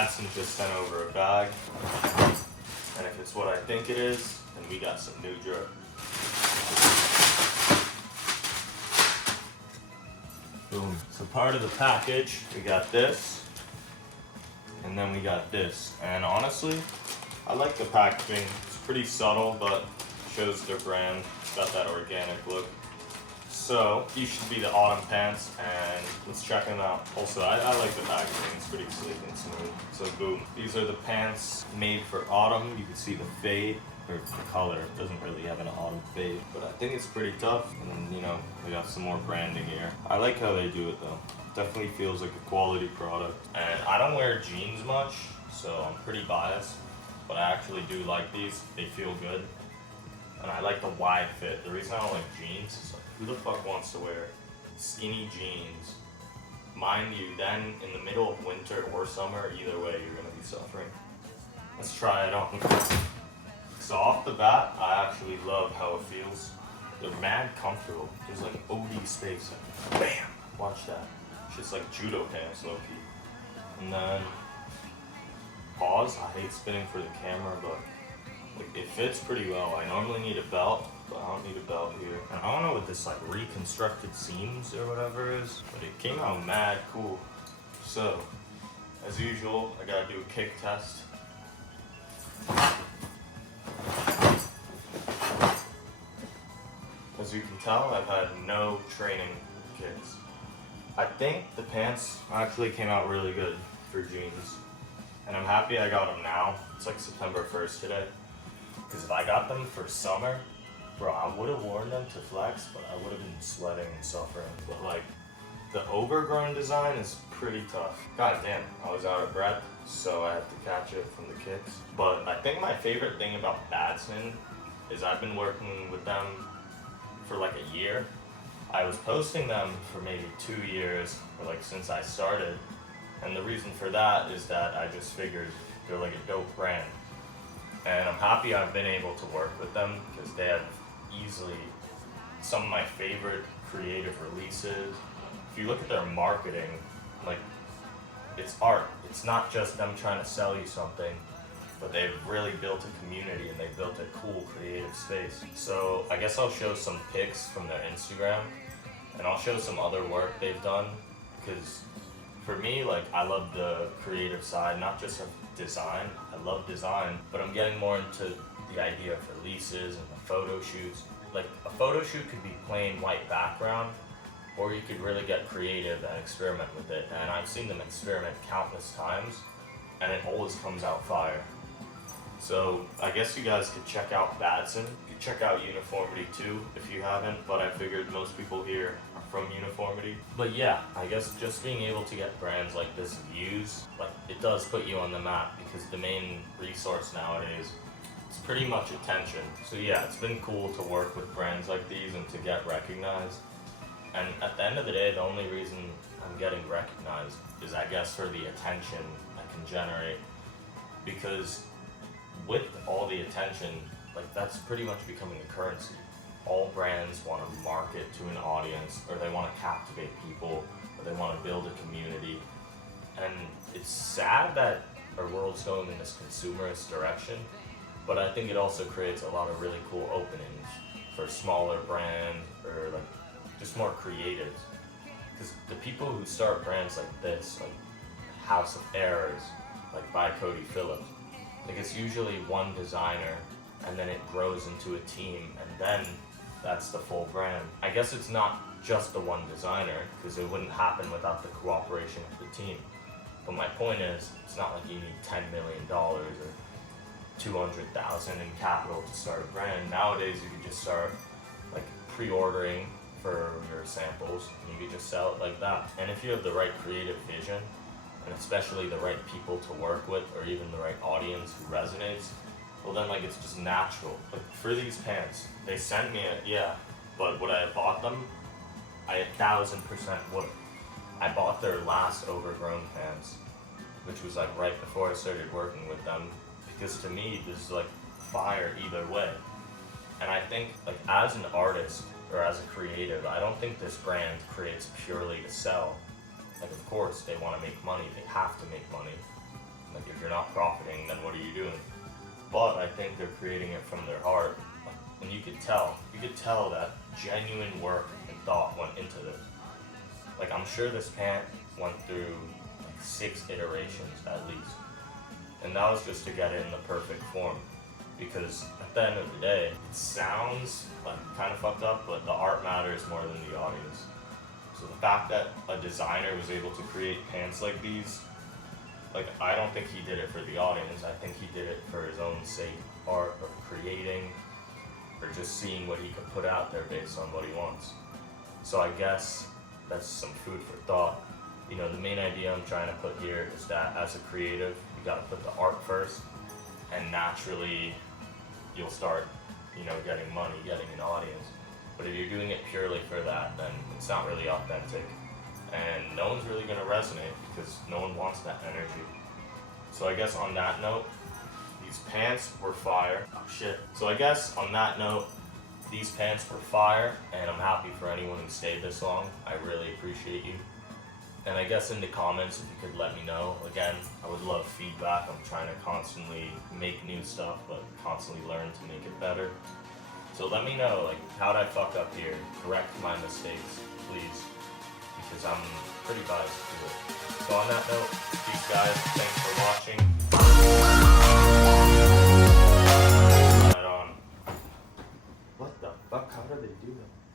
Badson just sent over a bag, and if it's what I think it is, then we got some new drip. Boom. So part of the package, we got this, and then we got this. And honestly, I like the packaging. It's pretty subtle, but shows their brand. It's got that organic look. So these should be the autumn pants, and let's check them out. Also, I like the packaging. It's pretty sleek and smooth. So boom. These are the pants made for autumn. You can see the fade, or the color. It doesn't really have an autumn fade, but I think it's pretty tough. And then, you know, we got some more branding here. I like how they do it though. Definitely feels like a quality product. And I don't wear jeans much, so I'm pretty biased, but I actually do like these. They feel good. And I like the wide fit. The reason I don't like jeans is like, who the fuck wants to wear skinny jeans? Mind you, then in the middle of winter or summer, either way, you're gonna be suffering. Let's try it on. So off the bat, I actually love how it feels. They're mad comfortable. There's like OD space. Bam! Watch that. Shit's like judo pants, low key. And then, pause. I hate spinning for the camera, but like, it fits pretty well. I normally need a belt, but I don't need a belt here. And I don't know what this like reconstructed seams or whatever is, but it came out mad cool. So, as usual, I gotta do a kick test. As you can tell, I've had no training kicks. I think the pants actually came out really good for jeans. And I'm happy I got them now. It's like September 1st today. Because if I got them for summer, bro, I would have worn them to flex, but I would have been sweating and suffering. But like, the overgrown design is pretty tough. God damn, I was out of breath, so I had to catch it from the kicks. But I think my favorite thing about Badson is I've been working with them for like a year. I was posting them for maybe 2 years, or like since I started. And the reason for that is that I just figured they're like a dope brand. And I'm happy I've been able to work with them because they have easily some of my favorite creative releases. If you look at their marketing, like, it's art. It's not just them trying to sell you something, but they've really built a community and they've built a cool creative space. So I guess I'll show some pics from their Instagram, and I'll show some other work they've done, because for me, like, I love the creative side, not just of design. I love design, but I'm getting more into the idea of releases and the photo shoots. Like, a photo shoot could be plain white background, or you could really get creative and experiment with it. And I've seen them experiment countless times, and it always comes out fire. So I guess you guys could check out Badson. You could check out Uniformity too if you haven't, but I figured most people here are from Uniformity. But yeah, I guess just being able to get brands like this views, like, it does put you on the map, because the main resource nowadays is pretty much attention. So yeah, it's been cool to work with brands like these and to get recognized. And at the end of the day, the only reason I'm getting recognized is, I guess, for the attention I can generate. Because with all the attention, like, that's pretty much becoming a currency. All brands want to market to an audience, or they want to captivate people, or they want to build a community. And it's sad that our world's going in this consumerist direction, but I think it also creates a lot of really cool openings for smaller brands, or like just more creatives. Because the people who start brands like this, like House of Errors, like by Cody Phillips, like, it's usually one designer, and then it grows into a team, and then that's the full brand. I guess it's not just the one designer, because it wouldn't happen without the cooperation of the team. But my point is, it's not like you need $10 million or $200,000 in capital to start a brand. Nowadays, you can just start like pre-ordering for your samples, and you can just sell it like that. And if you have the right creative vision, and especially the right people to work with, or even the right audience who resonates, well then, like, it's just natural. Like, for these pants, they sent me it, yeah, but would I have bought them? I 1000% would. I bought their last overgrown pants, which was like right before I started working with them, because to me, this is like fire either way. And I think, like, as an artist or as a creative, I don't think this brand creates purely to sell. Like, of course, they want to make money, they have to make money. you're not profiting, then what are you doing? But I think they're creating it from their heart, and you could tell that genuine work and thought went into this. Like, I'm sure this pant went through like 6 iterations at least, and that was just to get it in the perfect form. Because at the end of the day, it sounds like kind of fucked up, but the art matters more than the audience. So the fact that a designer was able to create pants like these, like, I don't think he did it for the audience. I think he did it for his own sake, art, or creating, or just seeing what he could put out there based on what he wants. So I guess that's some food for thought. You know, the main idea I'm trying to put here is that as a creative, you gotta put the art first, and naturally you'll start, you know, getting money, getting an audience. But if you're doing it purely for that, then it's not really authentic, and no one's really gonna resonate because no one wants that energy. So I guess on that note, these pants were fire. Oh shit. So I guess on that note, these pants were fire, and I'm happy for anyone who stayed this long. I really appreciate you. And I guess in the comments, if you could let me know. Again, I would love feedback. I'm trying to constantly make new stuff, but constantly learn to make it better. So let me know, like, how'd I fuck up here? Correct my mistakes, please, because I'm pretty biased to it. So on that note, peace guys, thanks for watching. Right on. What the fuck, how do they do that?